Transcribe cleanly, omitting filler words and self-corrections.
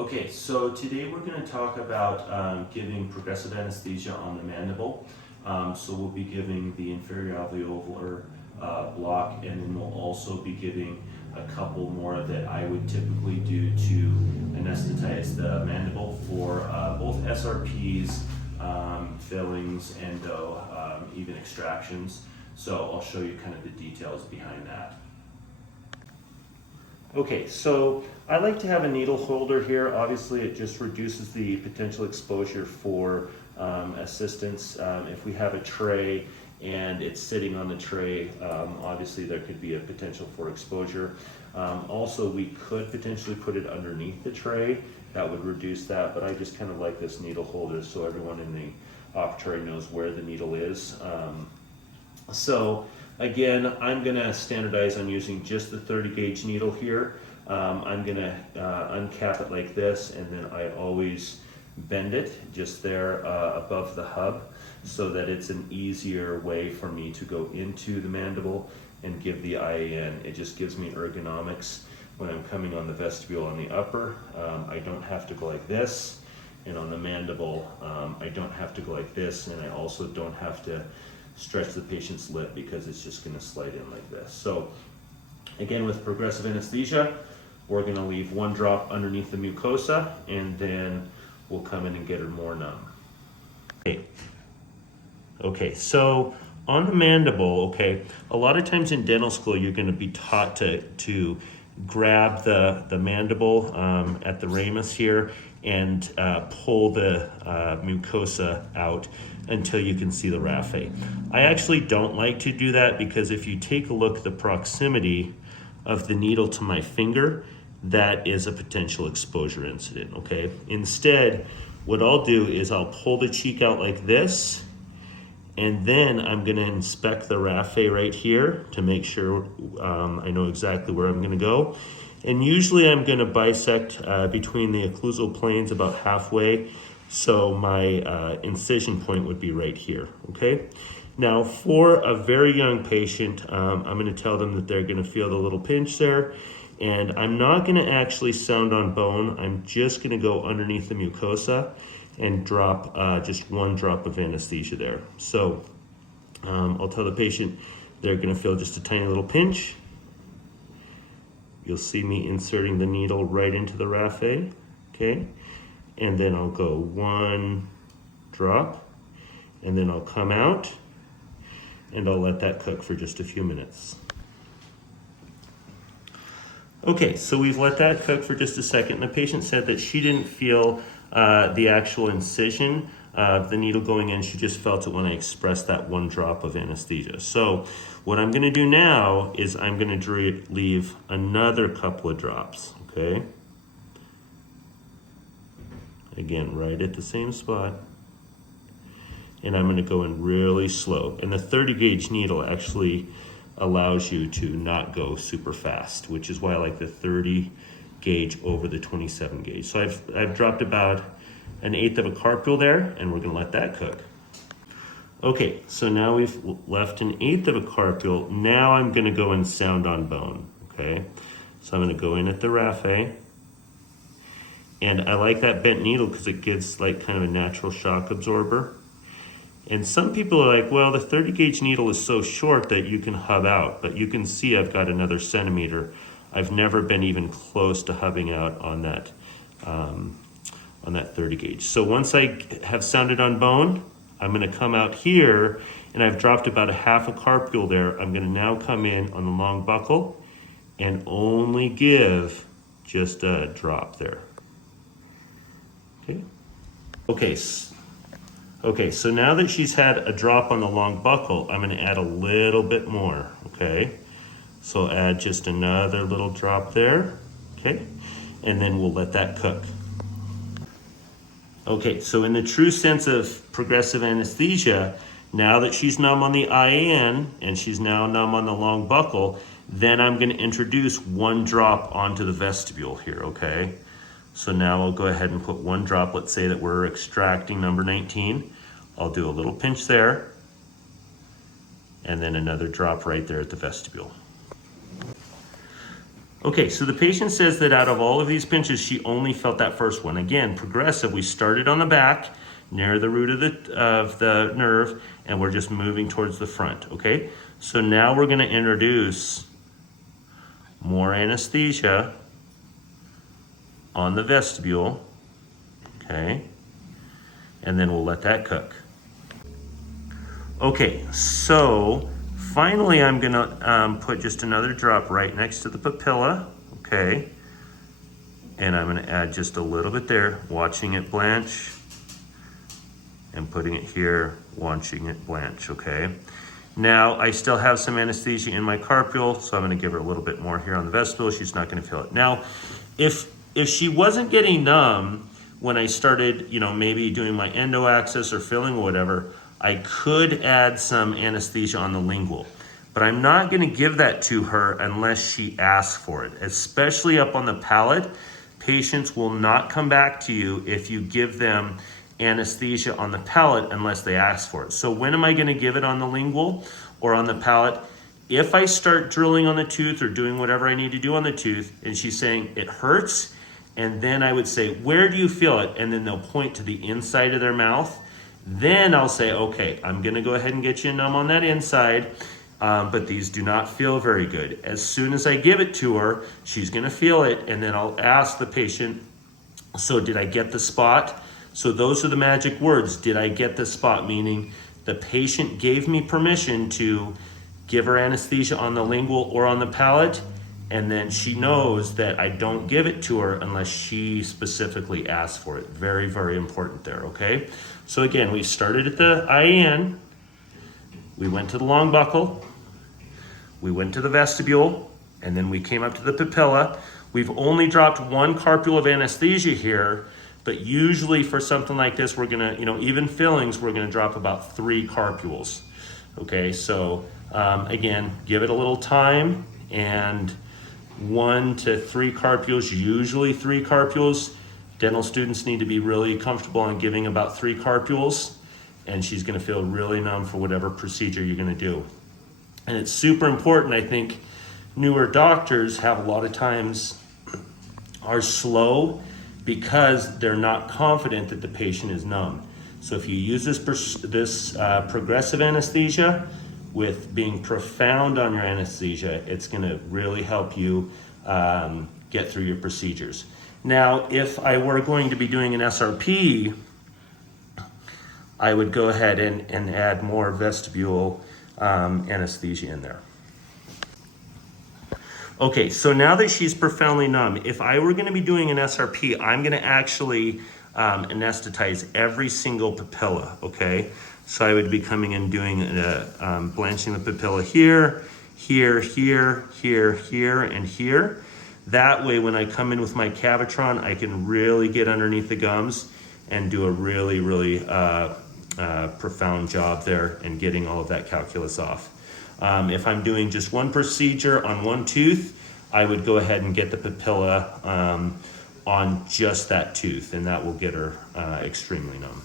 Okay, so today we're going to talk about giving progressive anesthesia on the mandible. So we'll be giving the inferior alveolar block, and then we'll also be giving a couple more that I would typically do to anesthetize the mandible for both SRPs, fillings, endo, even extractions. So I'll show you kind of the details behind that. Okay, so I like to have a needle holder here. Obviously, it just reduces the potential exposure for assistance. If we have a tray and it's sitting on the tray, obviously there could be a potential for exposure. Also, we could potentially put it underneath the tray. That would reduce that, but I just kind of like this needle holder so everyone in the operatory knows where the needle is. So again, I'm going to standardize on using just the 30 gauge needle here. I'm going to uncap it like this, and then I always bend it just there above the hub so that it's an easier way for me to go into the mandible and give the IAN. It just gives me ergonomics when I'm coming on the vestibule on the upper. I don't have to go like this, and on the mandible, I don't have to go like this, and I also don't have to stretch the patient's lip because it's just going to slide in like this. So again, with progressive anesthesia, we're going to leave one drop underneath the mucosa, and then we'll come in and get her more numb. Okay, so on the mandible, okay, a lot of times in dental school you're going to be taught to grab the mandible at the ramus here and pull the mucosa out until you can see the raphe. I actually don't like to do that because if you take a look at the proximity of the needle to my finger, that is a potential exposure incident, okay? Instead, what I'll do is I'll pull the cheek out like this, and then I'm gonna inspect the raphe right here to make sure I know exactly where I'm gonna go. And usually I'm gonna bisect between the occlusal planes about halfway, so my incision point would be right here, okay? Now for a very young patient, I'm gonna tell them that they're gonna feel the little pinch there, and I'm not gonna actually sound on bone. I'm just gonna go underneath the mucosa and drop just one drop of anesthesia there. So I'll tell the patient they're gonna feel just a tiny little pinch. You'll see me inserting the needle right into the raphe, okay? And then I'll go one drop, and then I'll come out, and I'll let that cook for just a few minutes. Okay, so we've let that cook for just a second, and the patient said that she didn't feel the actual incision of the needle going in. She just felt it when I expressed that one drop of anesthesia. So what I'm gonna do now is I'm gonna leave another couple of drops, okay? Again, right at the same spot. And I'm gonna go in really slow. And the 30 gauge needle actually allows you to not go super fast, which is why I like the 30 gauge over the 27 gauge. So I've dropped about 1/8 of a carpule there, and we're gonna let that cook. Okay, so now we've left 1/8 of a carpule. Now I'm gonna go and sound on bone, okay? So I'm gonna go in at the raphe, and I like that bent needle because it gives like kind of a natural shock absorber. And some people are like, well, the 30 gauge needle is so short that you can hub out, but you can see I've got another centimeter. I've never been even close to hubbing out on that 30 gauge. So once I have sounded on bone, I'm gonna come out here, and I've dropped about 1/2 a carpule there. I'm gonna now come in on the long buccal and only give just a drop there. Okay, so now that she's had a drop on the long buccal, I'm gonna add a little bit more, okay? So I'll add just another little drop there, okay? And then we'll let that cook. Okay, so in the true sense of progressive anesthesia, now that she's numb on the IAN and she's now numb on the long buccal, then I'm gonna introduce one drop onto the vestibule here, okay? So now I'll go ahead and put one drop. Let's say that we're extracting number 19. I'll do a little pinch there, and then another drop right there at the vestibule. Okay, so the patient says that out of all of these pinches, she only felt that first one. Again, progressive, we started on the back, near the root of the nerve, and we're just moving towards the front, okay? So now we're gonna introduce more anesthesia on the vestibule, okay? And then we'll let that cook. Okay, so finally I'm gonna put just another drop right next to the papilla, okay? And I'm gonna add just a little bit there, watching it blanch, and putting it here, watching it blanch, okay? Now, I still have some anesthesia in my carpule, so I'm gonna give her a little bit more here on the vestibule. She's not gonna feel it. Now, if she wasn't getting numb when I started, maybe doing my endo access or filling or whatever, I could add some anesthesia on the lingual. But I'm not gonna give that to her unless she asks for it, especially up on the palate. Patients will not come back to you if you give them anesthesia on the palate unless they ask for it. So when am I gonna give it on the lingual or on the palate? If I start drilling on the tooth or doing whatever I need to do on the tooth and she's saying it hurts, and then I would say, where do you feel it? And then they'll point to the inside of their mouth. Then I'll say, okay, I'm gonna go ahead and get you numb on that inside, but these do not feel very good. As soon as I give it to her, she's gonna feel it, and then I'll ask the patient, so did I get the spot? So those are the magic words. Did I get the spot? Meaning the patient gave me permission to give her anesthesia on the lingual or on the palate, and then she knows that I don't give it to her unless she specifically asks for it. Very, very important there, okay? So again, we started at the IAN, we went to the long buccal, we went to the vestibule, and then we came up to the papilla. We've only dropped one carpule of anesthesia here, but usually for something like this, we're gonna, even fillings, we're gonna drop about 3 carpules. Okay, so again, give it a little time, and 1 to 3 carpules, usually 3 carpules. Dental students need to be really comfortable on giving about 3 carpules, and she's gonna feel really numb for whatever procedure you're gonna do. And it's super important, I think newer doctors have a lot of times are slow because they're not confident that the patient is numb. So if you use this progressive anesthesia with being profound on your anesthesia, it's gonna really help you get through your procedures. Now, if I were going to be doing an SRP, I would go ahead and add more vestibule anesthesia in there. Okay, so now that she's profoundly numb, if I were gonna be doing an SRP, I'm gonna actually anesthetize every single papilla, okay? So I would be coming in doing blanching the papilla here, here, here, here, here, and here. That way, when I come in with my Cavitron, I can really get underneath the gums and do a really, really profound job there and getting all of that calculus off. If I'm doing just one procedure on one tooth, I would go ahead and get the papilla on just that tooth, and that will get her extremely numb.